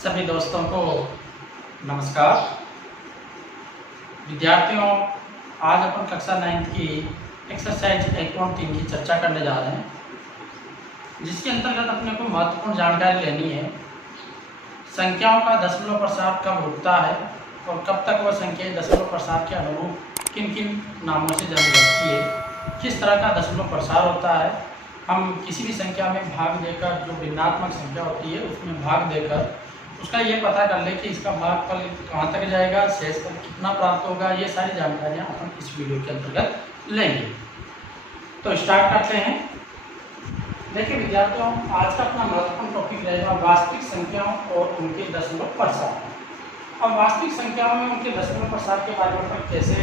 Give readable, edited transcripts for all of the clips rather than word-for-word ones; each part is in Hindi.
सभी दोस्तों को नमस्कार। विद्यार्थियों, आज अपन कक्षा 9 की एक्सरसाइज 1.3 की चर्चा करने जा रहे हैं, जिसके अंतर्गत अपने को महत्वपूर्ण जानकारी लेनी है। संख्याओं का दशमलव प्रसार कब रुकता है और कब तक वह संख्या दशमलव प्रसार के अनुरूप किन किन नामों से जानी जाती है, किस तरह का दशमलव प्रसार होता है। हम किसी भी संख्या में भाग देकर, जो भिन्नात्मक संख्या होती है उसमें भाग देकर उसका ये पता कर ले कि इसका भागफल कहाँ तक जाएगा, शेषफल कितना प्राप्त होगा। ये सारी जानकारियाँ अपन इस वीडियो के अंतर्गत लेंगे। तो स्टार्ट करते हैं। देखिए विद्यार्थियों, आज का अपना महत्वपूर्ण टॉपिक रहेगा वास्तविक संख्याओं और उनके दशमलव प्रसार। अब वास्तविक संख्याओं में उनके दशमलव प्रसार के बारे में अपन कैसे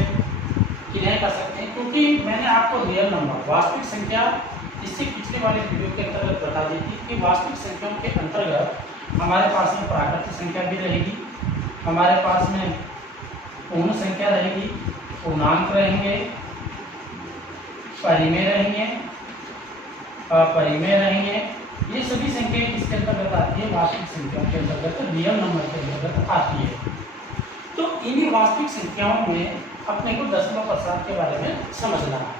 क्लियर कर सकते हैं, क्योंकि मैंने आपको रियल नंबर, वास्तविक संख्या, इससे पिछले वाले वीडियो के अंतर्गत बता दी थी कि वास्तविक संख्याओं के अंतर्गत हमारे पास में प्राकृतिक संख्या भी रहेगी, हमारे पास में पूर्ण संख्या रहेगी, पूर्णांक रहेंगे, परिमेय रहेंगे, अपरिमेय रहेंगे। ये सभी संख्याएं किसके अंतर्गत आती है? वास्तविक संख्याओं के अंतर्गत, रियल नंबर के अंतर्गत आती है। तो इन्हीं वास्तविक संख्याओं में अपने को दशमलव प्रसार के बारे में समझना है।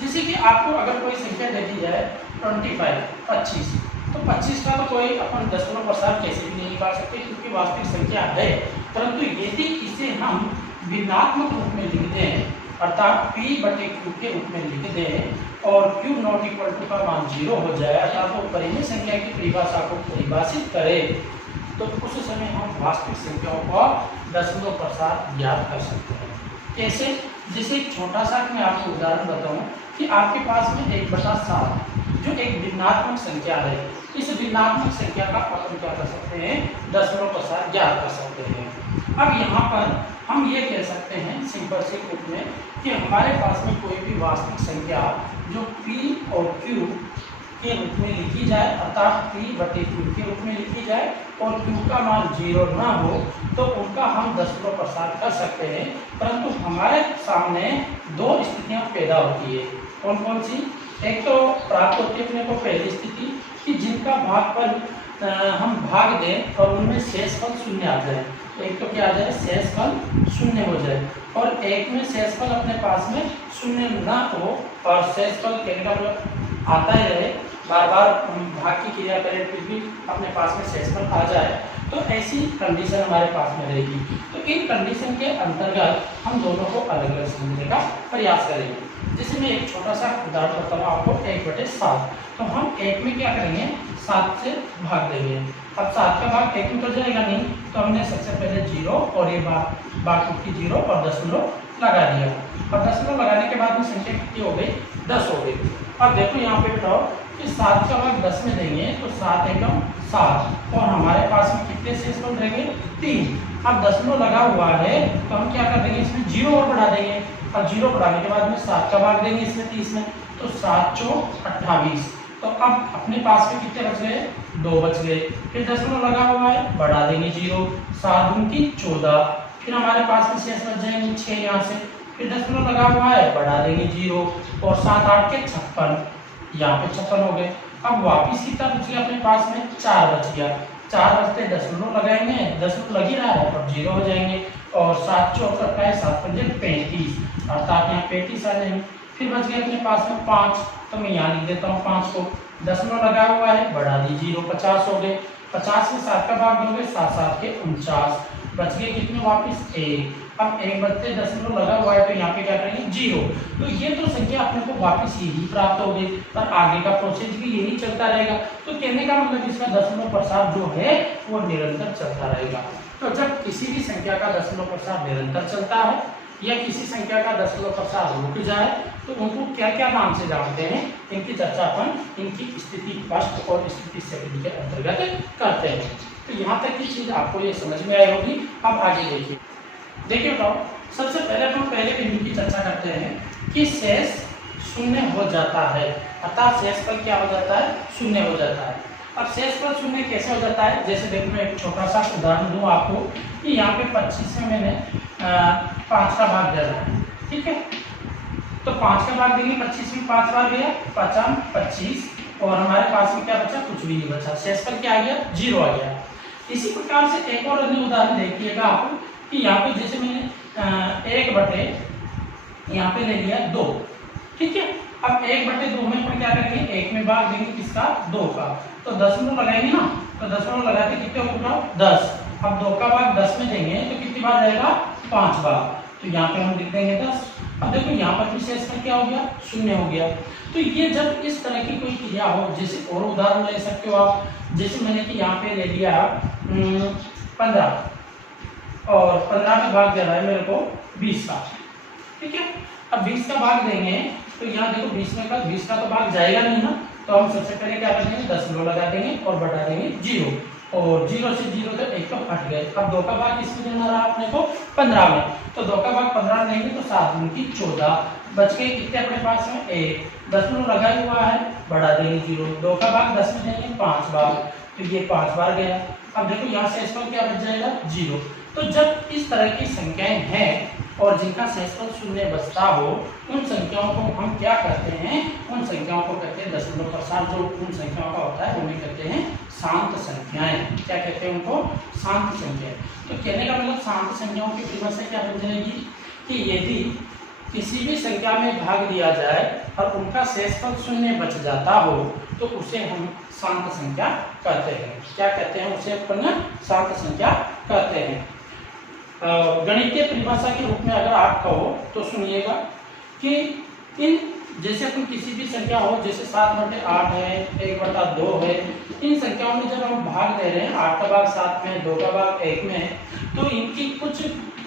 जैसे कि आपको अगर कोई संख्या दे दी जाए 25, तो 25 का तो कोई अपन दशमलव प्रसार कैसे भी नहीं निकाल सकते, क्योंकि वास्तविक संख्या है। परंतु यदि इसे हम भिन्नात्मक रूप में लिख दें, अर्थात p/q के रूप में लिख दें और q ≠ = का मान 0 हो जाए, अर्थात वो परिमेय संख्या की परिभाषा को परिभाषित करे, तो उस समय हम वास्तविक संख्याओं का दशमलव प्रसार ज्ञात कर सकते हैं। कैसे? जैसे एक छोटा सा मैं आपको उदाहरण बताऊं कि आपके पास में 1/7 जो एक भिन्नात्मक संख्या है, इस भिन्नात्मक संख्या का अपन क्या कर सकते हैं? दशमलव प्रसार ज्ञात कर सकते हैं। अब यहाँ पर हम ये कह सकते हैं सिंपल से रूप में कि हमारे पास में कोई भी वास्तविक संख्या जो p और q के रूप में लिखी जाए, अर्थात p/q के रूप में लिखी जाए और q का मान 0 ना हो, तो उनका हम दशमलव प्रसार कर सकते हैं। परंतु हमारे सामने दो स्थितियां पैदा होती है। कौन कौन सी? एक तो प्राप्त होती है अपने को पहली स्थिति कि जिनका भागफल हम भाग दें और उनमें शेषफल 0 आ जाए। एक तो क्या आ जाए? शेषफल 0 हो जाए, और एक में शेषफल अपने पास में 0 ना हो और शेषफल कहने का मतलब आता ही रहे, बार बार भाग की क्रिया करें फिर भी अपने पास में शेषफल आ जाए, तो ऐसी कंडीशन हमारे पास में रहेगी। तो इन कंडीशन के अंतर्गत हम दोनों को अलग अलग समझने का प्रयास करेंगे। जैसे मैं एक छोटा सा उदाहरण बताऊँ आपको, 1/7। तो हम 1 में क्या करेंगे? 7 से भाग देंगे। अब 7 का भाग 1 में तो जाएगा नहीं, तो हमने सबसे पहले 0 और ये बाकी 0 और दशमलव लगा दिया। और दशमलव लगाने के बाद में संख्या कितनी हो गई? 10 हो गई। अब देखो यहाँ पे बताओ कि 7 का भाग 10 में देंगे तो 7 एकम 7, और हमारे पास में कितने शेषफल रहेंगे? 3। अब दशमलव लगा हुआ है तो हम क्या कर देंगे? इसमें 0 और बढ़ा देंगे, और 0 बढ़ाने के बाद में 7 का भाग देंगे इसमें 30 में, तो 7 × 28। तो अब अपने पास में कितने बच गए? 2 बच गए। फिर दशमलव लगा हुआ है, बढ़ा देंगे 0, 7 × 2 = 14। फिर हमारे पास में शेष बच जाएंगे 6 यहाँ से। फिर दशमलव लगा हुआ है, बढ़ा देंगे 0, और 7 8 के 56, यहाँ पे 56 हो गए। अब वापिस कितना बच गया अपने पास में? 4 बच गया। 4 बचते दशमलव लगाएंगे, दशमलव लग ही रहा है और 0 हो जाएंगे, और 7 × 4 = 7 × 35, अर्थात यहाँ 35 आ जाएंगे। फिर बच गया अपने पास में 5, तो मैं यहाँ लिख देता हूँ 5 को। दशमलव लगा हुआ है, बढ़ा दी 0, 50 हो गए। 50 में 7 का भाग दोगे, 7 7 के 49, बच गए कितने वापिस? 1। अब 1 बचते दशमलव लगा हुआ है, तो यहाँ पे क्या करेंगे? 0। तो ये तो संख्या अपने को वापिस यही प्राप्त हो गई, और आगे का प्रोसेस भी यही चलता रहेगा। तो कहने का मतलब इसका दशमलव प्रसार जो है वो निरंतर चलता रहेगा। तो जब किसी भी संख्या का दशमलव प्रसार निरंतर चलता है या किसी संख्या का दशमलव प्रसार रुक जाए, तो उनको क्या क्या नाम से जानते हैं, इनकी चर्चा अपन इनकी स्थिति फर्स्ट और स्थिति सेकंड के अंतर्गत करते हैं। तो यहाँ तक की चीज आपको ये समझ में आई होगी। अब आगे देखिए बताओ, सबसे पहले हम पहले बिंदु की चर्चा करते हैं कि शेष 0 हो जाता है, अर्थात शेषफल क्या हो जाता है? 0 हो जाता है। अब शेषफल 0 कैसे हो जाता है? जैसे देखो मैं एक छोटा सा उदाहरण दूं आपको कि यहाँ पे 25 में मैंने 5 का भाग देना है, ठीक है? तो 5 का भाग देंगे, 25 में 5 बार गया, 5 × 25, और हमारे पास में क्या बचा? कुछ भी नहीं बचा। शेषफल क्या आ गया? 0 आ गया। इसी प्रकार से एक और अन्य उदाहरण देखिएगा आप कि यहाँ पे जैसे मैंने 1/, यहाँ पे ले लिया 2, ठीक है। अब 1/2 में अपन क्या करेंगे, 1 में भाग देंगे किसका, 2 का, तो दशमलव लगाएंगे ना, तो दशमलव लगा के कितने होगा 10। अब 2 का भाग 10 में देंगे तो कितनी बार जाएगा, 5 बार, तो यहाँ पे हम लिख देंगे 10। अब देखो यहाँ पर भी शेषफल क्या हो गया, 0 हो गया। तो ये जब इस तरह की कोई क्रिया हो, जैसे और उदाहरण ले सकते हो आप, जैसे मैंने कि यहाँ पे ले लिया 15 और 15 में भाग दे रहा है मेरे को 20 का, ठीक है। अब 20 का भाग देंगे तो यहाँ देखो 20 का तो भाग जाएगा नहीं ना, तो हम सबसे पहले क्या कर देंगे, दशमलव लगा देंगे और बढ़ा देंगे 0, और 0 से 0 तो 1 तो हट गए। अब 2 का भाग किसमें देना रहा अपने को, 15 में, तो 2 का भाग 15 में देंगे तो 7 दूनी 14, बच गए कितने अपने पास में 1, दशमलव लगा हुआ है, बढ़ा देंगे 0, 2 का भाग 10 में देंगे 5 बार, तो ये 5 बार गया। अब देखो यहाँ शेषफल क्या बच जाएगा, 0। तो जब इस तरह की संख्याएं हैं और जिनका शेषफल 0 बचता हो, उन संख्याओं को हम क्या कहते हैं, उन संख्याओं को कहते हैं दशमलव प्रसार। जो उन संख्याओं का होता है उन्हें कहते हैं शांत संख्याएं। क्या कहते हैं उनको, शांत संख्याएं। तो कहने का मतलब शांत संख्याओं की परिभाषा क्या बन जाएगी कि यदि किसी भी संख्या में भाग दिया जाए और उनका शेषफल 0 बच जाता हो तो उसे हम शांत संख्या कहते हैं। क्या कहते हैं, उसे अपन शांत संख्या कहते हैं। गणितीय परिभाषा के रूप में अगर आप कहो तो सुनिएगा कि इन जैसे अपन किसी भी संख्या हो, जैसे 7/8 है, 1/2 है, इन संख्याओं में जब हम भाग दे रहे हैं, 8 का भाग 7 में, 2 का भाग 1 में है, तो इनकी कुछ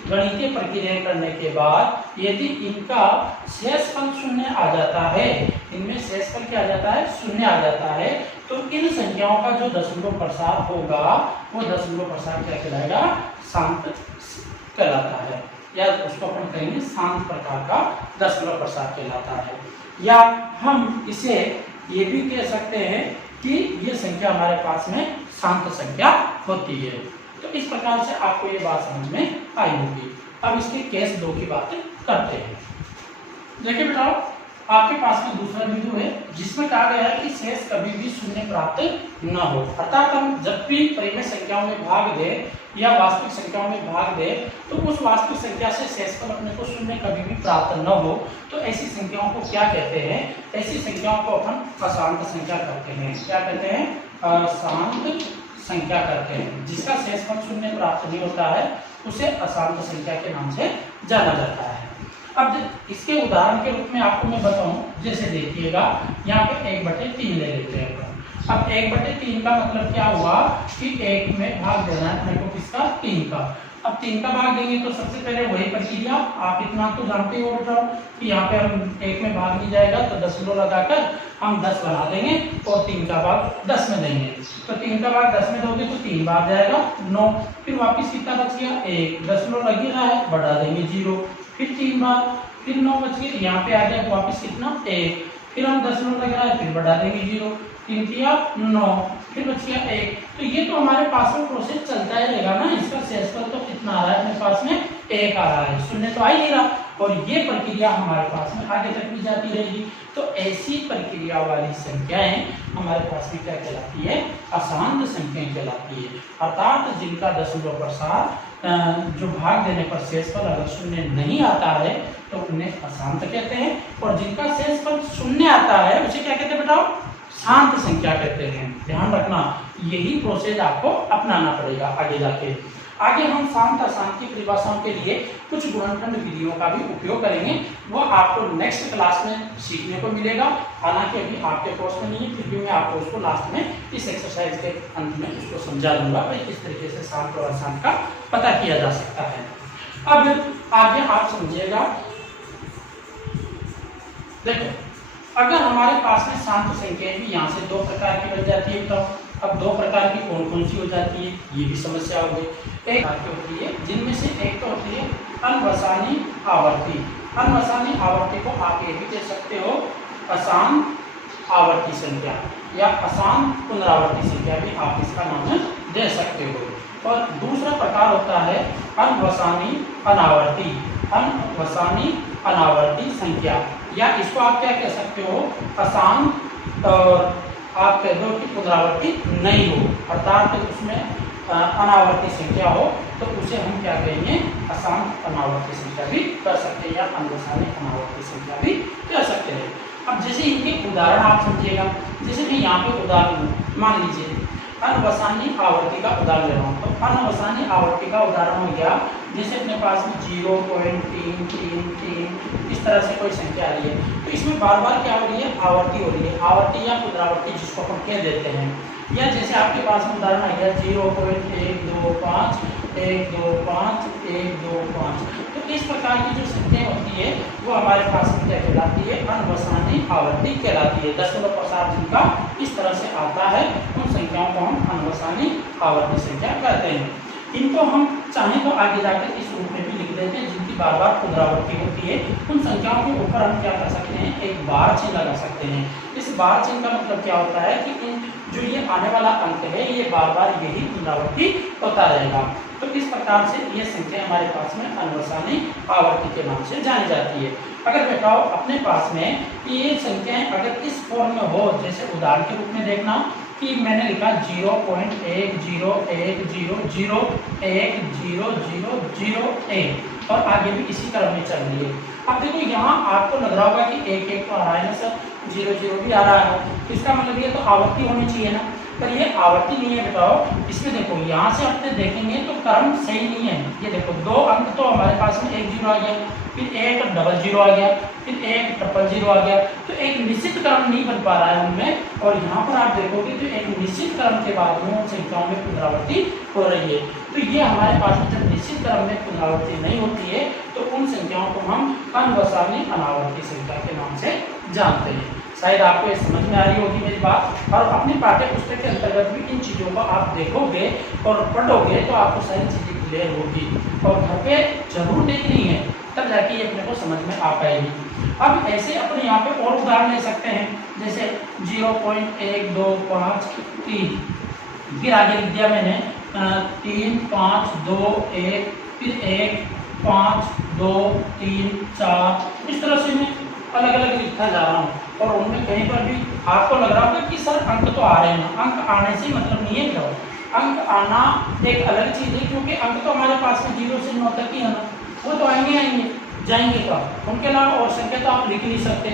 गणितीय प्रक्रियाएं करने के बाद यदि इनका शेषफल 0 आ जाता है, इनमें शेषफल क्या आ जाता है, 0 आ जाता है, तो इन संख्याओं का जो दशमलव प्रसार होगा वो दशमलव प्रसार क्या कहलाएगा, शांत कहलाता है, या उसको अपन कहेंगे शांत प्रकार का दशमलव प्रसार कहलाता है। या हम इसे ये भी कह सकते हैं कि ये संख्या हमारे पास में शांत संख्या होती है। तो इस प्रकार से आपको ये बात समझ में आई होगी। अब इसके केस 2 की बात करते हैं। देखिए बेटा, आपके पास में दूसरा बिंदु है जिसमें कहा गया है कि शेष कभी भी 0 प्राप्त न हो। अर्थात हम जब भी परिमेय संख्याओं में भाग दे या वास्तविक संख्याओं में भाग दे तो उस वास्तविक संख्या से शेषफल अपने को 0 कभी भी प्राप्त न हो, तो ऐसी संख्याओं को क्या कहते हैं, ऐसी संख्याओं को अपन अशांत संख्या कहते हैं। क्या कहते हैं, अशांत संख्या कहते हैं। जिसका शेषफल 0 प्राप्त नहीं होता है उसे अशांत संख्या के नाम से जाना जाता है। अब इसके उदाहरण के रूप में आपको मैं बताऊं, जैसे देखिएगा यहाँ पे 1/3 ले लेते हैं। अब 1/3 का मतलब क्या हुआ कि 1 में भाग देना है अपने को किसका, 3 का। अब 3 का भाग देंगे तो सबसे पहले वही प्रक्रिया, आप इतना तो जानते हो बेटा कि यहाँ पे हम 1 में भाग नहीं जाएगा तो दशमलव लगाकर हम 10 बना देंगे और 3 का भाग 10 में देंगे। तो 3 का भाग 10 में दोगे तो 3 बार जाएगा 9, फिर वापिस कितना बच गया, 1, दशमलव लग ही रहा है, बढ़ा देंगे 0, फिर 3 बार, फिर 9 बच गए, यहाँ पे आ गया वापिस कितना, 1, फिर हम दशमलव लग रहा है, फिर बढ़ा देंगे 0, 3 किया 9, फिर बच गया 1। तो ये तो हमारे पास में प्रोसेस चलता ही रहेगा ना। इसका शेषफल तो कितना आ रहा है अपने पास में, 1 आ रहा है, 0 तो आ ही नहीं रहा, और ये प्रक्रिया हमारे पास में आगे तक भी जाती रहेगी। तो ऐसी प्रक्रिया वाली संख्याएं हमारे पास में क्या कहलाती है, अशांत संख्याएं कहलाती है। अर्थात जिनका दशमलव प्रसार जो भाग देने पर शेषफल अगर 0 नहीं आता है तो उन्हें अशांत कहते हैं, और जिनका शेषफल 0 आता है उसे क्या कहते हैं बताओ, शांत संख्या कहते हैं। ध्यान रखना, यही प्रोसेस आपको अपनाना पड़ेगा आगे जाके। आगे हम शांत अशांत की परिभाषाओं के लिए कुछ गुणनखंड विधियों का भी उपयोग करेंगे, वो आपको नेक्स्ट क्लास में सीखने को मिलेगा। हालांकि अभी आपके कोर्स में नहीं है, फिर भी मैं आपको उसको लास्ट में इस एक्सरसाइज के अंत में उसको समझा दूंगा भाई किस तरीके से शांत और अशांत का पता किया जा सकता है। अब आगे आप समझिएगा, देखो अगर हमारे पास में शांत संख्या भी यहाँ से 2 प्रकार की बन जाती है, तो अब 2 प्रकार की कौन कौन सी हो जाती है ये भी समस्या हो गई। एक होती है जिनमें से एक तो होती है अनवसानी आवर्ती। अनवसानी आवर्ती को आप ये भी कह सकते हो अशांत आवर्ती संख्या या अशांत पुनरावर्ती संख्या भी आप इसका नाम दे सकते हो। और दूसरा प्रकार होता है अनवसानी अनावर्ती। अनवसानी अनावर्ती संख्या, या इसको आप क्या कह सकते हो, अशांत, और आप कह दो कि पुनरावर्ती नहीं हो, अर्थात उसमें अनावर्ती संख्या हो तो उसे हम क्या कहेंगे, अशांत अनावर्ती संख्या भी कर सकते हैं या अनवसानी अनावर्ती संख्या भी कह सकते हैं। अब जैसे इनके उदाहरण आप समझिएगा, जैसे मैं यहाँ पे उदाहरण मान लीजिए अनवसानी आवर्ती का उदाहरण ले रहा हूँ, तो अनवसानी आवर्ती का उदाहरण हो गया जैसे अपने पास में 0.333 इस तरह से कोई संख्या आ रही है, तो इसमें बार बार क्या हो रही है, आवर्ती हो रही है, आवर्ती या पुनरावर्ती जिसको हम कह देते हैं। या जैसे आपके पास में उदाहरण आ गया 0.125 125 125, तो इस प्रकार की जो संख्या होती है वो हमारे पास में क्या कहलाती है, अनवसानी आवर्ती कहलाती है। दशमलव प्रसार जिनका इस तरह से आता है उन संख्याओं को हम अनवसानी आवर्ती संख्या कहते हैं। इनको हम चाहें तो आगे जाकर इस रूप में भी लिख देते हैं जिनकी बार बार पुनरावृत्ति होती है, उन संख्याओं के ऊपर हम क्या कर सकते हैं, एक बार चिन्ह लगा सकते हैं। इस बार चिन्ह का मतलब क्या होता है कि जो ये आने वाला अंक है ये बार बार यही पुनरावृत्ति होता रहेगा। तो इस प्रकार से ये संख्या हमारे पास में अनवसानी आवर्ती के नाम से जानी जाती है। अगर बताओ अपने पास में ये संख्याएं अगर इस फॉर्म में हो, जैसे उदाहरण के रूप में देखना कि मैंने लिखा 0.10100100001 और आगे भी इसी क्रम में चल रही है। अब देखो यहाँ आपको लग रहा होगा कि 1 तो आ रहा है ना सर, 0 भी आ रहा है, तो इसका मतलब ये तो आवर्ती होनी चाहिए ना, पर ये आवर्ती नहीं है। बताओ इसमें देखो यहाँ से अपने देखेंगे तो क्रम सही नहीं है। ये देखो 2 अंक तो हमारे पास में 1 0 आ गया, फिर 1 00 आ गया, फिर 1 000 आ गया, तो एक निश्चित क्रम नहीं बन पा रहा है उनमें। और यहाँ पर आप देखोगे तो एक निश्चित क्रम के बाद में उन संख्याओं में पुनरावृत्ति हो रही है। तो ये हमारे पास में जब निश्चित क्रम में पुनरावृत्ति नहीं होती है तो उन संख्याओं को हम अनवसानी अनावर्ती संख्या के नाम से जानते हैं। शायद आपको ये समझ में आ रही होगी मेरी बात। और अपनी पाठ्य पुस्तक के अंतर्गत भी इन चीज़ों को आप देखोगे और पढ़ोगे तो आपको सारी चीज़ें क्लियर होगी, और घर पे जरूर देखनी है, तब जाके ये अपने को समझ में आ पाएगी। अब ऐसे अपने यहाँ पे और उदाहरण ले सकते हैं, जैसे 0.1253, फिर आगे लिख दिया मैंने 3 5 2 1, फिर 1 5 2 3 4, इस तरह से मैं अलग अलग लिखता जा रहा हूँ। और उनमें कहीं पर भी आपको लग रहा होगा कि सर अंक तो आ रहे हैं, अंक आने से मतलब नहीं है। तो अंक आना एक अलग चीज़ है, क्योंकि अंक तो हमारे पास में 0 से 9 तक ही है ना, वो तो आएंगे जाएंगे का, उनके अलावा और संख्या तो आप लिख नहीं सकते,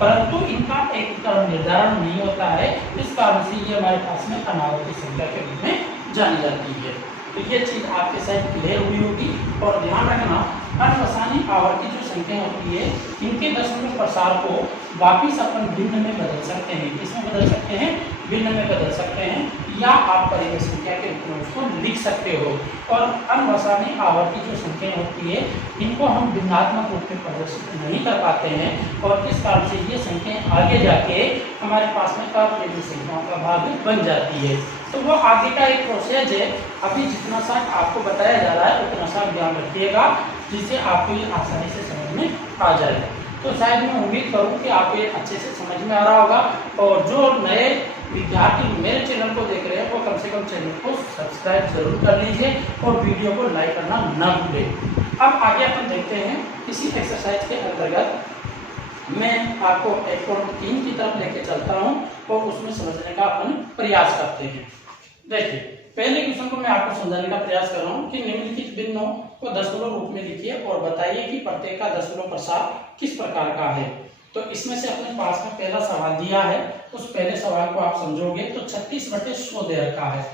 परंतु इनका एक निर्धारण नहीं होता है। इस कारण से ये हमारे पास में अनावर्ती संख्या के रूप में जानी जाती है। तो ये चीज़ आपके साथ क्लियर हुई होगी। और ध्यान रखना, अनवसानी आवर्ती जो संख्या होती है इनके दशमलव प्रसार को वापिस अपन भिन्न में बदल सकते हैं। किसमें बदल सकते हैं, भिन्न में बदल सकते हैं, या आप परिमेय संख्या के रूप में उसको लिख सकते हो। और अनवसानी आवर्ती जो संख्या होती है इनको हम भिन्नात्मक रूप में प्रदर्शित नहीं कर पाते हैं, और इस कारण से ये संख्या आगे जाके हमारे पास में अपरिमेय संख्याओं का भाग बन जाती है। तो वो आगे का एक प्रोसेस है। अभी जितना सा आपको बताया जा रहा है उतना सा ध्यान रखिएगा, जिससे आपको ये आसानी से समझ में आ जाए। तो शायद मैं उम्मीद करूं कि आपको ये अच्छे से समझ में आ रहा होगा। और जो नए विद्यार्थी मेरे चैनल को देख रहे हैं वो कम से कम चैनल को सब्सक्राइब जरूर कर लीजिए और वीडियो को लाइक करना न भूलें। अब आगे अपन देखते हैं, इसी एक्सरसाइज के अंतर्गत मैं आपको 1.3 की तरफ लेके चलता हूं और उसमें समझने का अपन प्रयास करते हैं। देखिए, पहले क्वेश्चन को मैं आपको समझाने का प्रयास कर रहा हूँ कि निम्नलिखित बिंदुओं को दशमलव रूप में लिखिए और बताइए कि प्रत्येक का दशमलव प्रसार किस प्रकार का है। तो इसमें से अपने पास में पहला सवाल दिया है, उस पहले सवाल को आप समझोगे तो 36/100 दे रखा है,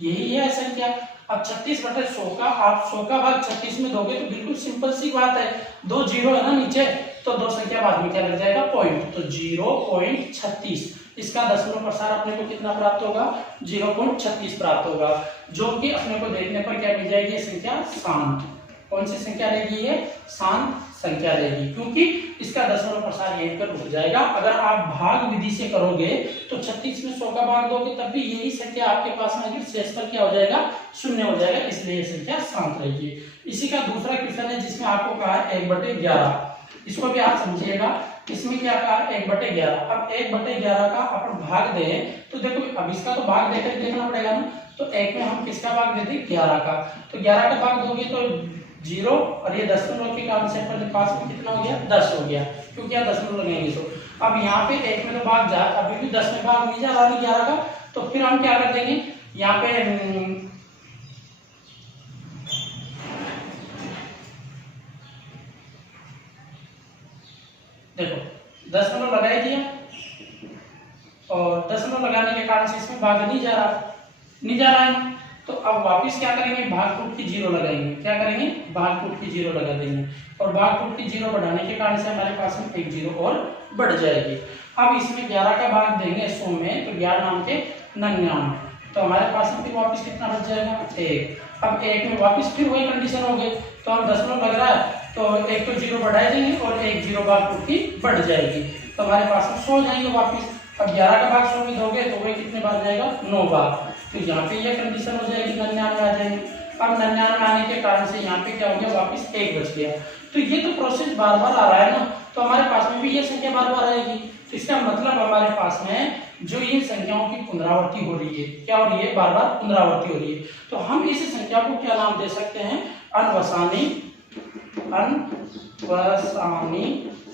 यही है संख्या। अब 36/100 का आप 100 का भाग 36 में दोगे तो बिल्कुल सिंपल सी बात है, 2 0 है ना नीचे, तो 2 संख्या बाद में क्या लग जाएगा, पॉइंट, तो 0.36। इसका दशमलव प्रसार अपने को कितना प्राप्त होगा, 0.36 प्राप्त होगा, जो कि अपने को देखने पर क्या मिल जाएगी, संख्या शांत। कौन सी संख्या रहेगी, ये शांत संख्या रहेगी, क्योंकि इसका दशमलव प्रसार यहीं पर रुक जाएगा। अगर आप भाग विधि से करोगे तो 36 में 100 का भाग दोगे तब भी यही संख्या आपके पास में शेष पर क्या हो जाएगा, 0 हो जाएगा, इसलिए ये संख्या शांत रहेगी। इसी का दूसरा क्वेश्चन है जिसमें आपको कहा है 1/11, इसको भी आप समझिएगा। इसमें क्या कहा, 1/11। अब 1/11 का अपन भाग दें तो देखो, अब इसका तो भाग देकर देखना पड़ेगा ना, तो 1 में हम किसका भाग देते, 11 का, तो 11 का भाग दोगे तो 0, और ये दशमलव के कॉन्सेप्ट पर पास में कितना हो गया, 10 हो गया, क्योंकि यहाँ दशमलव लगेंगे। तो अब यहाँ पे 1 में तो भाग जा, अभी भी 10 में भाग नहीं जा रहा 11 का, तो फिर हम क्या कर देंगे, यहाँ पे दशमलव लगा ही दिया और दशमलव लगाने के कारण से इसमें भाग नहीं जा रहा है। तो अब वापस क्या करेंगे, भाग टूट की जीरो लगाएंगे। क्या करेंगे, भाग टूट की जीरो लगा देंगे और भाग टूट की जीरो बढ़ाने के कारण से हमारे पास में एक जीरो और बढ़ जाएगी। अब इसमें 11 का भाग देंगे 100 में, तो 11 नाम के 99, तो हमारे पास में फिर वापस कितना बच जाएगा, 1। अब 1 में वापस फिर वही कंडीशन हो गई, तो हम दशमलव लग रहा है तो एक तो जीरो बढ़ाए देंगे और एक जीरो भाग टूट की बढ़ जाएगी, तो हमारे पास में 100 जाएंगे वापस। अब 11 का भाग 100 में दोगे तो वही कितने बार जाएगा, 9 बार। तो यहाँ पे ये कंडीशन हो जाएगी, 99 आ जाएंगे। अब 99 आने के कारण से यहाँ पे क्या हो गया, वापस 1 बच गया। तो ये तो प्रोसेस बार बार आ रहा है ना, तो हमारे पास में भी ये संख्या बार बार आएगी। तो इसका मतलब हमारे पास में जो ये संख्याओं की पुनरावृत्ति हो रही है, क्या हो रही है, बार बार पुनरावृत्ति हो रही है। तो हम इस संख्या को क्या नाम दे सकते हैं, अनवसानी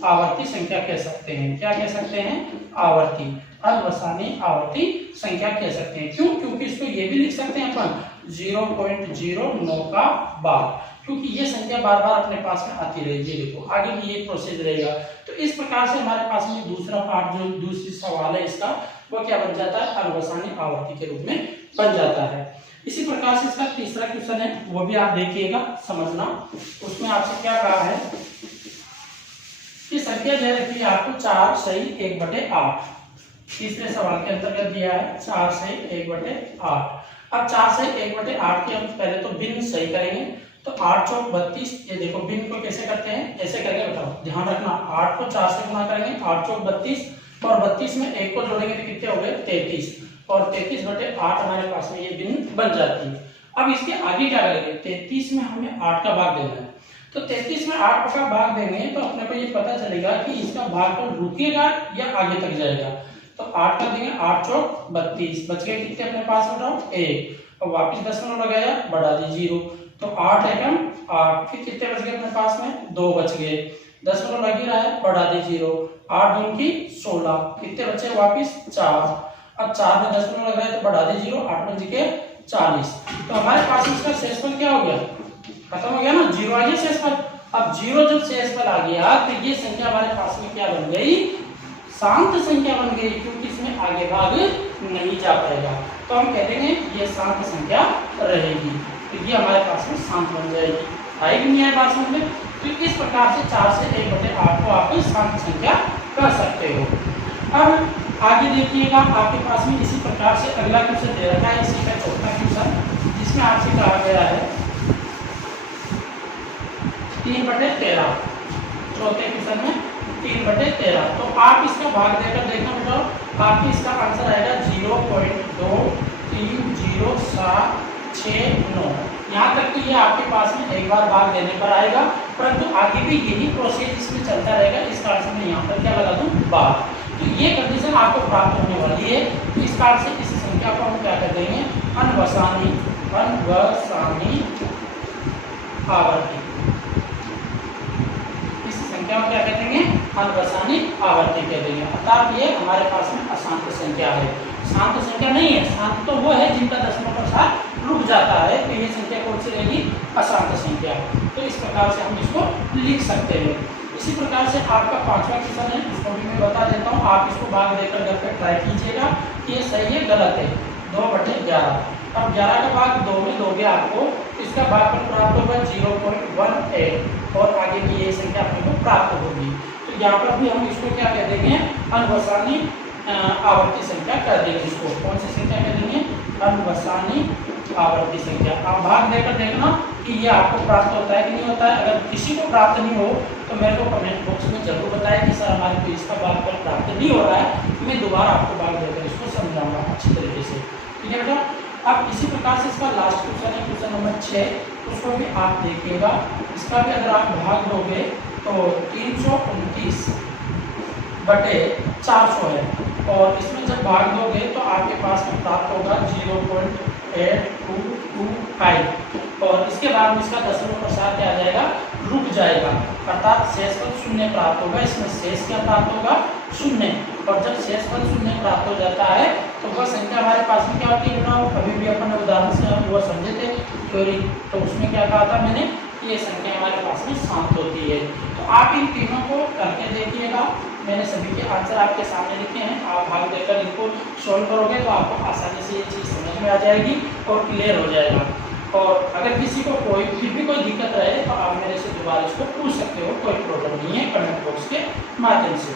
आवर्ती संख्या कह सकते हैं। क्या कह सकते हैं, आवर्ती, अनवसानी आवर्ती संख्या कह सकते हैं। क्यों, क्योंकि इसको ये भी लिख सकते हैं अपन 0.09 का भाग, क्योंकि ये संख्या बार बार अपने पास में आती रहेगी। देखो आगे भी ये प्रोसेस रहेगा। तो इस प्रकार से हमारे पास में दूसरा पार्ट जो दूसरी सवाल है इसका, वो क्या बन जाता है, अनवसानी आवर्ती के रूप में बन जाता है। इसी प्रकार से इसका तीसरा क्वेश्चन है, वो भी आप देखिएगा, समझना। उसमें आपसे क्या कहा है कि संख्या दे रखी है आपको 4 सही 1/8। तीसरे सवाल के अंतर्गत दिया है 4 सही 1/8। अब 4 सही 1/8 के हम पहले तो भिन्न सही करेंगे। तो 8 चौक 32, ये देखो भिन्न को कैसे करते हैं, ऐसे करेंगे, बताओ ध्यान रखना। 8 को 4 से गुणा करेंगे, 8 चौक 32 और 32 में 1 को जोड़ेंगे तो कितने हो गए, 33 और 33/8 हमारे पास में ये भिन्न बन जाती है। अब इसके आगे क्या करेंगे, 33 में हमें 8 का भाग देना है। तो 33 में 8 का भाग देंगे तो अपने को ये पता चलेगा कि इसका भाग तो रुकेगा या आगे तक जाएगा। तो 8 का देंगे, 8 चौक 32, बच गए कितने अपने पास, बताओ 1 और वापिस दशमलव लगाया, बढ़ा दी 0, तो 8 एकम 8, फिर कितने बच गए अपने पास में, 2 बच गए, दशमलव लग ही रहा है, बढ़ा दी 0, 8 दूनी की 16, कितने बचे वापिस 4। अब 4 में दशमलव लग रहा है तो बढ़ा दी 0, 8 पंजे के 40। तो हमारे पास इसका शेषफल क्या हो गया, खत्म हो गया ना, 0 आ गया शेषफल। अब 0 जब शेषफल आ गया तो ये संख्या हमारे पास में क्या बन गई, शांत संख्या बन गई, क्योंकि इसमें आगे भाग नहीं जा पाएगा। तो हम कह देंगे ये शांत संख्या रहेगी, तो ये हमारे पास में शांत बन जाएगी। आएगी नहीं आए बात समझ में। तो इस प्रकार से 4 से 1/8 को आप शांत संख्या कर सकते हो। अब आगे देखिएगा, आपके पास में इसी प्रकार से अगला क्वेश्चन दे रखा है, इसी का चौथा क्वेश्चन, जिसमें आपसे कहा गया है 3/13, चौथे क्वेश्चन में 3/13। तो आप इसका भाग देकर देखना बेटा, आपकी इसका आंसर आएगा 0.2307669। यहाँ तक तो ये आपके पास में एक बार भाग देने पर आएगा, परंतु आगे भी यही प्रोसेस इसमें चलता रहेगा। इस कारण से मैं यहाँ पर क्या लगा दूँ, भाग। तो ये कंडीशन आपको प्राप्त होने वाली है। तो इस कारण से इस संख्या को हम क्या कर देंगे, अनवसानी आवर्ती। इस संख्या को क्या कह देंगे, अनवसानी आवर्ती कह देंगे। अर्थात ये हमारे पास में अशांत संख्या है, शांत संख्या नहीं है। शांत तो वो है जिनका दशमलव के साथ रुक जाता है, तो ये संख्या कौन सी रहेगी, अशांत संख्या। तो इस प्रकार से हम इसको लिख सकते हैं। इसी प्रकार से आपका पांचवा क्वेश्चन है, उसको भी मैं बता देता हूँ। आप इसको भाग देकर घर पे ट्राई कीजिएगा कि ये सही है गलत है। 2/11। अब 11 का भाग 2 में दोगे आपको, इसका भागफल प्राप्त होगा 0.18 और आगे की ये संख्या अपने को प्राप्त होगी। तो यहाँ पर भी हम इसको क्या कह देंगे, अनवसानी आवर्ती संख्या कर देंगे। इसको कौन सी संख्या कह देंगे, अनवसानी आवर्ती संख्या। आप भाग देकर देखना कि ये आपको प्राप्त होता है कि नहीं होता है। अगर किसी को प्राप्त नहीं हो तो मेरे को कमेंट बॉक्स में जरूर बताएं कि सर हमारे को इसका भागफल प्राप्त नहीं हो रहा है, मैं दोबारा आपको भाग देकर इसको समझाऊंगा अच्छी तरीके से। ठीक है बेटा। अब इसी प्रकार से इसका लास्ट क्वेश्चन है, क्वेश्चन नंबर 6, उसको भी आप देखिएगा। इसका भी अगर आप भाग दोगे तो 329/400 है, और इसमें जब भाग दोगे तो आपके पास में प्राप्त होगा 0.8225, और इसके बाद इसका दशमलव प्रसार क्या आ जाएगा, रुक जाएगा, अर्थात शेषफल 0 प्राप्त होगा। इसमें शेष क्या प्राप्त होगा, 0, और जब शेषफल 0 प्राप्त हो जाता है तो वह संख्या हमारे पास में क्या होती है बेटा, अभी भी अपन उदाहरण से हम वो समझे थे थ्योरी, तो उसमें क्या कहा था मैंने, ये संख्या हमारे पास में शांत होती है। तो आप इन तीनों को करके देखिएगा, मैंने सभी के आंसर आपके सामने लिखे हैं। आप भाग देकर इनको सॉल्व करोगे तो आपको आसानी से ये चीज़ समझ में आ जाएगी और क्लियर हो जाएगा। और अगर किसी को फिर भी कोई दिक्कत रहे तो आप मेरे से दोबारा इसको पूछ सकते हो, कोई प्रॉब्लम नहीं है, कमेंट बॉक्स के माध्यम से।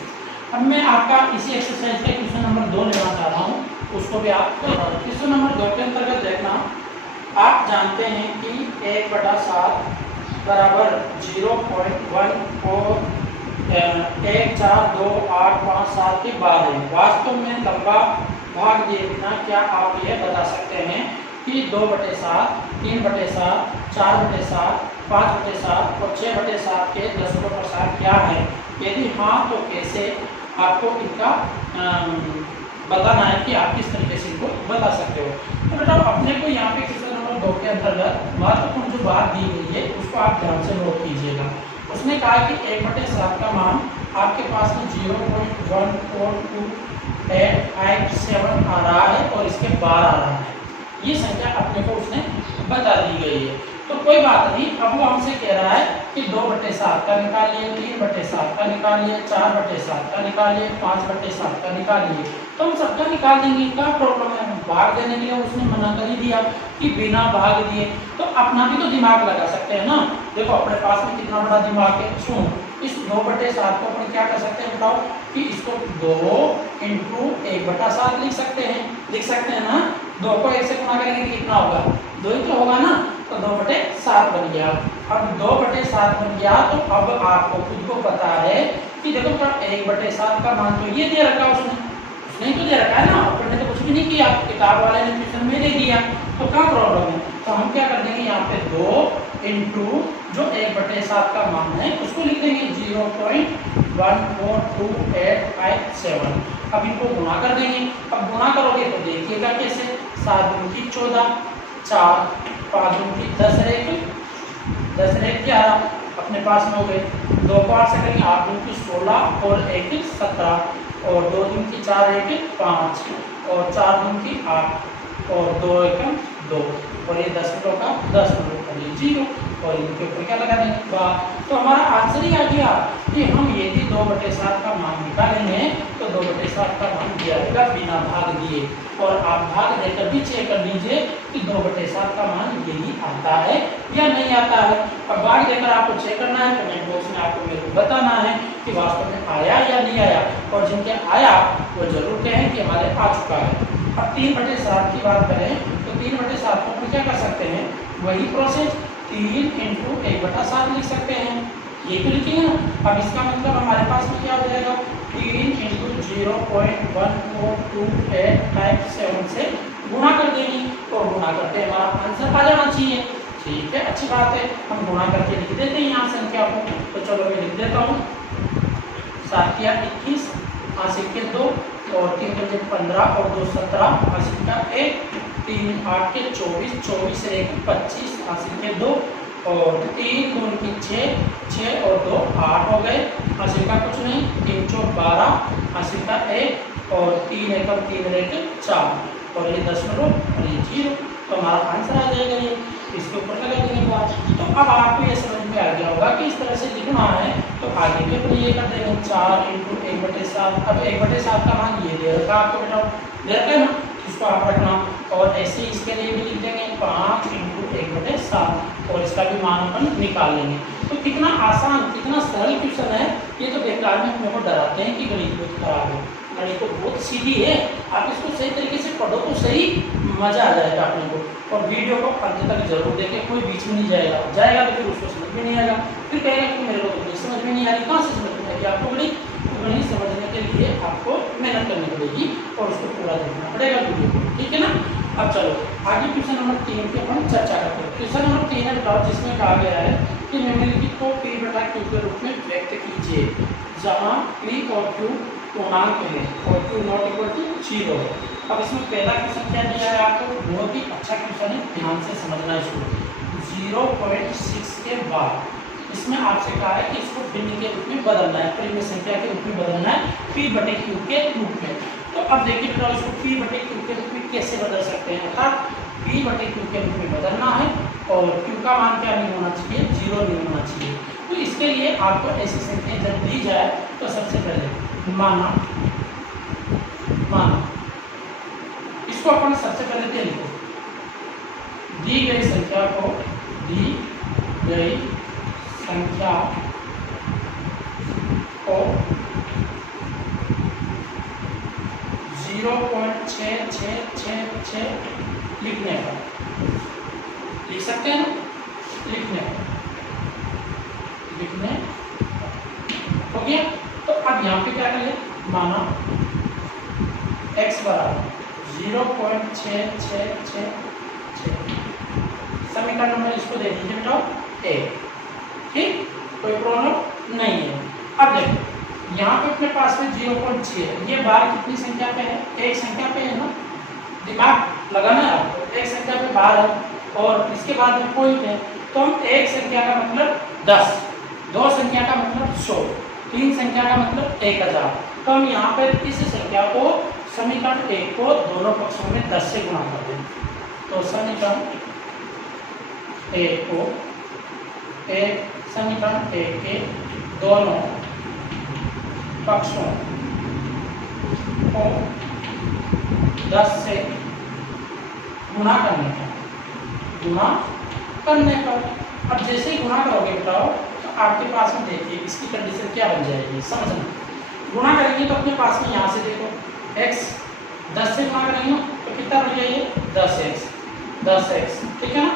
अब मैं आपका इसी एक्सरसाइज का क्वेश्चन नंबर 2 लेना चाह रहा हूँ, उसको भी आप क्वेश्चन नंबर 2 के अंतर्गत देखना। आप जानते हैं कि 1/7 बराबर 0.14 1 4 2 8 5 7 के बाद है। वास्तव में लंबा भाग दिए बिना क्या आप यह बता सकते हैं कि 2/7, 3/7, 4/7, 5/7 और 6/7 के दशमलव प्रसार क्या है? यदि हाँ तो कैसे? आपको इनका बताना है कि आप किस तरीके से इनको बता सकते हो। तो बेटा अपने को यहाँ पे क्वेश्चन नंबर 2 के अंतर्गत महत्वपूर्ण जो बात दी गई है उसको आप ध्यान से नोट कीजिएगा। उसने कहा कि 1/7 का मान आपके पास में 0.14287 आ रहा है और इसके 12 आ रहा है। ये संख्या अपने को उसने बता दी गई है। तो कोई बात नहीं, अब वो हमसे कह रहा है कि 2/7 का निकालिए, 3/7 का निकालिए, 4/7 का निकालिए, 5/7 का निकालिए। तो हम सबका निकाल देंगे, क्या प्रॉब्लम है? भाग देने के लिए उसने मना कर ही दिया कि बिना भाग दिए। तो अपना भी तो दिमाग लगा सकते हैं ना। देखो अपने पास में कितना बड़ा दिमाग है। सुन, इस 2/7 को अपन क्या कर सकते हैं बताओ कि इसको 2 × 1/7 लिख सकते हैं। लिख सकते हैं ना। 2 को 1 से गुणा करेंगे तो कितना होगा? 2 ही तो होगा ना। तो 2/7 बन गया। अब 2/7 बन गया तो अब आपको खुद को पता है कि देखो 1/7 का मान तो ये दे रखा उसने तो दे रखा है ना। अपन ने तो कुछ भी नहीं किया, किताब वाले ने क्वेश्चन में दे दिया। तो क्या प्रॉब्लम है? तो हम क्या कर देंगे यहाँ पे 2 × जो 1/7 का मान है उसको लिख देंगे 0.14287। अब इनको गुणा कर देंगे। अब गुणा करोगे तो देखिएगा कैसे। 7 × 14, 4 5 × 10 11 अपने पास में हो गए। 2 को 8 से करेंगे, 8 × 16 और 1 17 और 2 × 4 1 5 और 4 × 8 और 2 1 2 और ये 10 का 10 और ये 0 और इनके ऊपर क्या लगा देंगे? तो हमारा आंसर ही आ गया कि हम यदि 2/7 का मान निकालेंगे तो 2/7 का मान दिया जाएगा बिना भाग दिए। और आप भाग देकर भी चेक कर लीजिए कि 2/7 का मान यही आता है या नहीं आता है। अब भाग देकर आपको चेक करना है, कमेंट बॉक्स में आपको मेरे को बताना है कि वास्तव में आया या नहीं आया। और जिनके आया वो जरूर कहें कि हमारे आ चुका है। अब 3/7 की बात करें तो 3/7 को हम क्या कर सकते हैं? वही प्रोसेस 3 × 1/7 लिख सकते हैं। ये तो लिखेंगे ना। अब इसका मतलब हमारे पास में क्या हो जाएगा? 3 × 0.14287 से गुणा कर देंगे और गुणा करके हमारा आंसर आ जाना चाहिए। ठीक है, अच्छी बात है। हम गुणा करके लिख देते हैं यहाँ संख्या को। तो चलो मैं लिख देता हूँ। 7 × 21 80 के 2 और 3 × 15 और 2 17 80 का 1 3 8 के 24 24 से 1 25 80 के 2 और 3 2 की 6 6 और 2 8 हो गए। 80 का कुछ नहीं, 3 4 12 80 का 1 और 3 1 3 1 4 और ये दशमलव और ये 0। तो हमारा आंसर आ जाएगा ये। इसके ऊपर लगा देंगे बात। तो अब आपको ये समझ में आ गया होगा कि इस तरह से लिखना है। तो आगे भी अपने ये कर देंगे 4 × 1/7। अब 1/7 का मान ये दे रखा आपको बेटा, दे रखा है ना। इसको आप रखना और ऐसे ही इसके लिए भी लिख देंगे 5 × 1/7 और इसका भी मान अपन निकाल लेंगे। तो कितना आसान, कितना सरल क्वेश्चन है। ये तो बेकार में अपने को डराते हैं कि गणित बहुत खराब है। गणित तो बहुत सीधी है। आप इसको सही तरीके से पढ़ो तो सही मजा आ जाएगा अपने को। और वीडियो को अंत तक जरूर देखें, कोई बीच में नहीं जाएगा तो फिर उसको समझ में नहीं आएगा। फिर कहेगा कि मेरे को तो गणित समझ में नहीं आ रही। कहाँ से समझ में आएगी आपको गणित? तो गणित समझने के लिए आपको मेहनत करनी पड़ेगी और उसको पूरा देखना पड़ेगा वीडियो को। ठीक है ना। अब चलो आगे क्वेश्चन नंबर 3 की अपन चर्चा करते हैं। क्वेश्चन नंबर 3 है बताओ, जिसमें कहा गया है कि निम्नलिखित को P/Q के रूप में व्यक्त कीजिए, जहाँ P और Q पूर्णांक है और Q ≠ 0 है। अब इसमें पहला क्वेश्चन क्या दिया है आपको? बहुत ही अच्छा क्वेश्चन है, ध्यान से समझना इसको। 0.6 के बाद इसमें आपसे कहा है कि इसको भिन्न के रूप में बदलना है, परिमेय संख्या के रूप में बदलना है P/Q के रूप में। तो अब देखिए बेटा इसको P/Q के रूप में कैसे बदल सकते हैं। अर्थात P/Q के रूप में बदलना है और Q का मान क्या नहीं होना चाहिए? 0 नहीं होना चाहिए। तो इसके लिए आपको ऐसी संख्या जब दी जाए तो सबसे पहले माना माना इसको अपन सबसे पहले दे लिखो, दी गई संख्या को 0.6666 लिखने का, लिख सकते हैं ना, लिखने हो गया। तो अब यहाँ पे क्या करें, माना x बराबर 0.6666, समीकरण नंबर इसको दे दीजिए बेटा a, ठीक, कोई प्रॉब्लम नहीं है। अब देखो यहाँ पे अपने पास में 0.6 है, ये बार कितनी संख्या पे है, एक संख्या पे है ना, दिमाग लगाना है आपको, एक संख्या पे बार है और इसके बाद में पॉइंट है, तो हम एक संख्या का मतलब 10, दो संख्या का मतलब 100, तीन संख्या का मतलब 1000। तो हम यहाँ पे इस संख्या को समीकरण 1 को दोनों पक्षों में 10 से गुणा कर दें, तो समीकरण 1 को समीकरण 1 के दोनों पक्षों को 10 से गुणा करने पर, अब जैसे ही गुणा करोगे बताओ तो आपके पास में देखिए इसकी कंडीशन क्या बन जाएगी, समझना। गुणा करेंगे तो अपने पास में यहाँ से देखो x 10 से गुणा करेंगे तो कितना बन जाएगा 10x, ठीक है ना।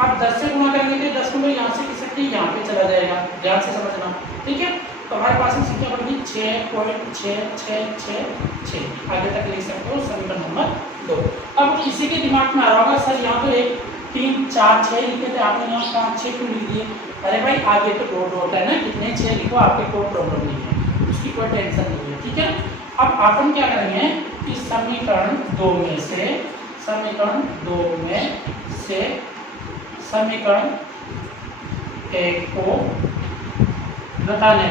अब 10 से गुणा करेंगे तो 10 को यहाँ से किस सकते यहाँ पे चला जाएगा, ध्यान से समझना, ठीक है। तो हमारे पास में संख्या बन गई 6.6666, आगे तक लिख सकते हो समीकरण नंबर 2। अब किसी के दिमाग में आ रहा होगा सर यहाँ तो 1 3 4 6 लिखे थे आपने, यहाँ 5 6 क्यों लिख दिए। अरे भाई आगे तो डॉट है ना, कितने 6 लिखो, आपके कोई प्रॉब्लम नहीं है, उसकी कोई टेंशन नहीं है, ठीक है। अब अपन क्या करेंगे, इस समीकरण 2 में से समीकरण 1 को घटाने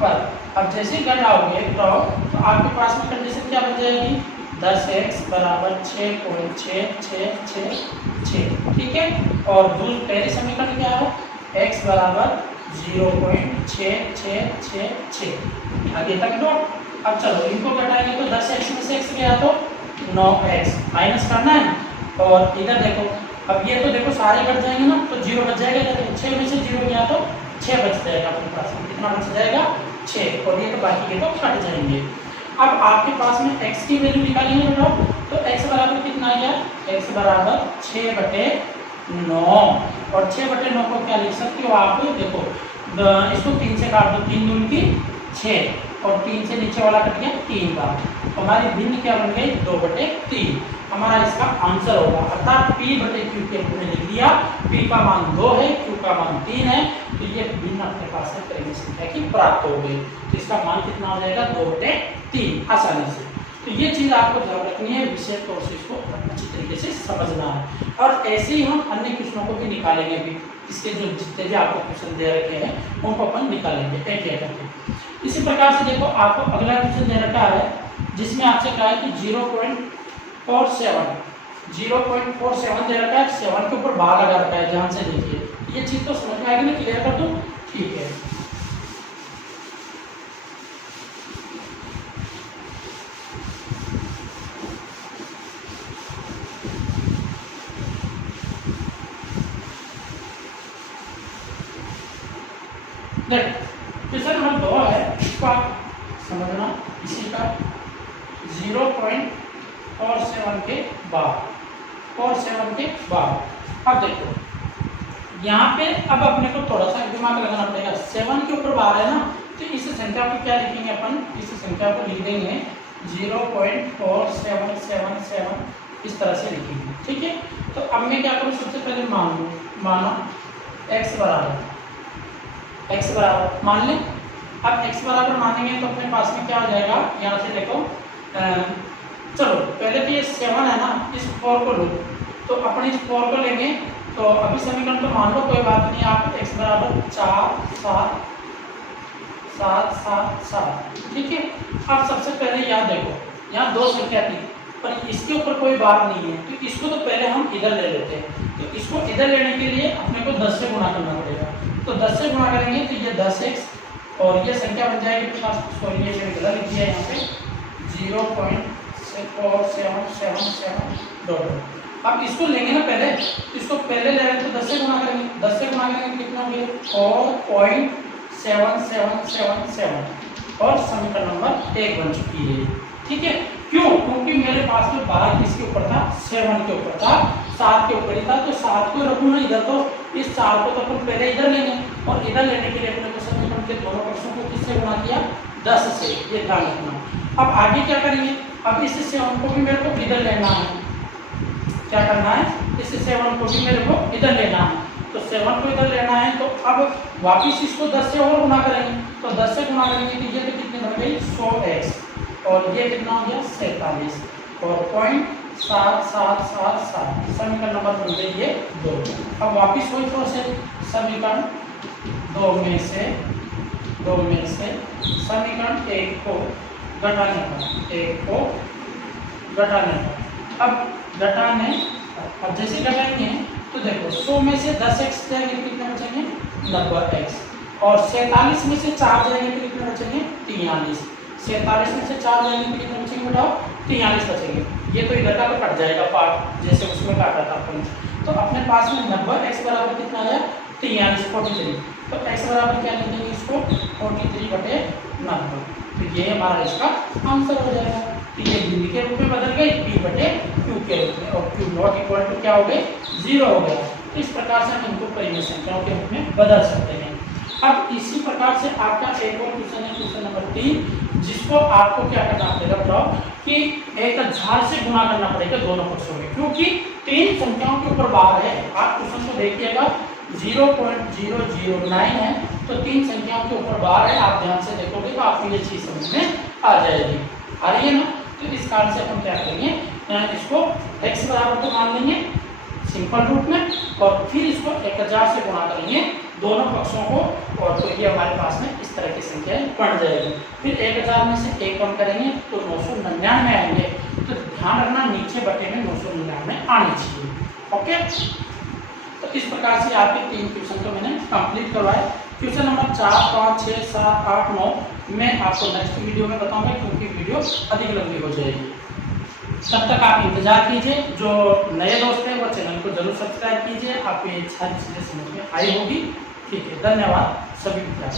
पर अब जैसे घटाओगे तो आपके पास में कंडीशन क्या बन जाएगी, 10x बराबर 6.6666, ठीक है। और पहले समीकरण क्या है, x बराबर 0.6666, आगे तक डॉट। अब चलो इनको घटाएंगे तो 10x में से x गया तो 9x, माइनस करना है। और इधर देखो, अब ये तो देखो सारे घट जाएंगे ना, तो 0 बच जाएगा, देखो 6 में से 0 गया तो 6 बच जाएगा अपने पास में, कितना बच जाएगा 6, और ये तो बाकी के तो कट जाएंगे। अब आपके पास में x की वैल्यू निकालेंगे बेटा, तो x बराबर कितना आ गया, x बराबर 6/9, और 6/9 को क्या लिख सकते हो आप, देखो इसको 3 से काट दो, 3 दूनी की 6, और 3 से नीचे वाला कट गया 3 बार, हमारी भिन्न क्या बन गई 2/3, हमारा इसका आंसर होगा। अर्थात p/q के रूप में लिख दिया, p का मान 2 है, q का मान 3 है, तो ये भिन्न अपने पास से परिमेय संख्या की प्राप्त हो गई, तो इसका मान कितना हो जाएगा 2/3 आसानी से। तो ये चीज़ आपको ध्यान रखनी है, विशेष तौर से इसको अच्छी तरीके से समझना है। और ऐसे ही हम अन्य क्वेश्चनों को भी निकालेंगे, भी इसके जो जितने भी आपको क्वेश्चन दे रखे हैं उनको अपन निकालेंगे एक एक करके। इसी प्रकार से देखो आपको अगला क्वेश्चन दे रखा है जिसमें आपसे कहा है कि 0.47 दे रखा है, 7 के ऊपर बार लगा रखा है, ध्यान से देखिए, ये चीज तो समझ में आएगी ना, क्लियर कर दूं, ठीक है। क्वेश्चन नंबर 2 है, इसका समझना, इसी का 0.47 के बाद, अब देखो यहाँ पे अब अपने को थोड़ा सा दिमाग लगाना पड़ेगा, 7 के ऊपर बार है ना, तो इस संख्या को क्या लिखेंगे अपन, इस संख्या को लिख देंगे 0.4777, इस तरह से लिखेंगे, ठीक है। तो अब मैं क्या करूँ, सबसे पहले मानो x बराबर मान लें। अब x बराबर मानेंगे तो अपने पास में क्या आ जाएगा, यहाँ से देखो चलो पहले तो ये 7 है ना, इस 4 को लो, तो अपन इस 4 को लेंगे, तो अभी समीकरण तो मान लो कोई बात नहीं, आप x बराबर 4 7 7 7 7, ठीक है। अब सबसे पहले यहाँ देखो, यहाँ 2 संख्या थी पर इसके ऊपर कोई बार नहीं है, तो इसको तो पहले हम इधर ले लेते हैं, तो इसको इधर लेने के लिए अपने को 10 से गुणा करना पड़ेगा, तो 10 से गुणा करेंगे तो ये 10x और ये संख्या बन जाएगी अपने पास, सॉरी ये मैंने गलत लिख दिया यहाँ पे 0.4777 अब इसको लेंगे ना पहले, इसको पहले ले रहे हैं तो 10 से गुणा करेंगे, 10 से गुणा करेंगे तो कितना हो गया 4.7777 और समीकरण नंबर 1 बन चुकी है। ठीक है, क्यों? क्योंकि मेरे पास में 12 किसके ऊपर था, 7 के ऊपर था, 7 के ऊपर ही था, तो 7 को रखूँ ना इधर, तो इस 4 को तो अपन पहले इधर लेंगे और इधर लेने के लिए अपने को समीकरण के दोनों पक्षों को किससे गुणा किया, 10 से, ये ध्यान रखना। अब आगे क्या करेंगे, अब इस 7 को भी मेरे को इधर लेना है, क्या करना है, इस 7 को भी मेरे को इधर लेना है, तो 7 को इधर लेना है, तो अब वापिस इसको 10 से और गुणा करेंगे, तो 10 से गुणा करेंगे तो ये तो कितनी बन गई 100x और ये कितना हो गया 47 और 0.7777 समीकरण नंबर बन गई ये 2। अब वापिस वही प्रोसेस, समीकरण 2 में से समीकरण 1 को घटाने पर, अब जैसे घटाएंगे तो देखो 100 में से 10x जाएंगे तो कितने बचेंगे 90x और 47 में से 4 जाएंगे तो कितने बचेंगे 43, 47 में से 4 जाएंगे तो कितने बचेंगे बताओ 43 बचेंगे। ये तो इधर का तो कट जाएगा पार्ट, जैसे उसमें काटा था अपन, तो अपने पास में 90x बराबर कितना आया 43 43, तो x बराबर क्या लिख देंगे इसको 43/90, तो ये हमारा इसका आंसर हो जाएगा। तो ये बिंदु के रूप में बदल गई p/q के रूप में और q नॉट इक्वल टू क्या हो गए 0 हो गया। तो इस प्रकार से हम इनको परिमेय संख्याओं के रूप में बदल सकते हैं। अब इसी प्रकार से आपका एक और क्वेश्चन है, क्वेश्चन नंबर 3, जिसको आपको क्या करना पड़ेगा बताओ कि एक हजार से गुणा करना पड़ेगा दोनों पक्षों में, क्योंकि 3 संख्याओं के ऊपर बार है। आप क्वेश्चन को देखिएगा 0.009 है, तो 3 संख्याओं के ऊपर बार है, आप ध्यान से देखोगे तो आपको ये चीज समझ में आ जाएगी। आ रही है ना? तो इस कारण से हम क्या करेंगे, इसको x बराबर तो मान लेंगे सिंपल रूप में और फिर इसको 1000 से गुणा करेंगे दोनों पक्षों को, और तो ये हमारे पास में इस तरह की संख्या बन जाएगी। फिर 1000 में से 1 कम करेंगे तो 999 आएंगे, तो ध्यान रखना नीचे बटे में 999 आनी चाहिए। ओके, तो इस प्रकार से आपके 3 क्वेश्चन को मैंने कंप्लीट करवाए। क्वेश्चन नंबर 4, 5, 6, 7, 8, 9 मैं आपको नेक्स्ट वीडियो में बताऊंगा, क्योंकि वीडियो अधिक लंबी हो जाएगी। तब तक आप इंतजार कीजिए। जो नए दोस्त हैं वो चैनल को जरूर सब्सक्राइब कीजिए, आपको ये सारी चीज़ें समझ में आई होगी। ठीक है, धन्यवाद सभी विद्यार्थियों।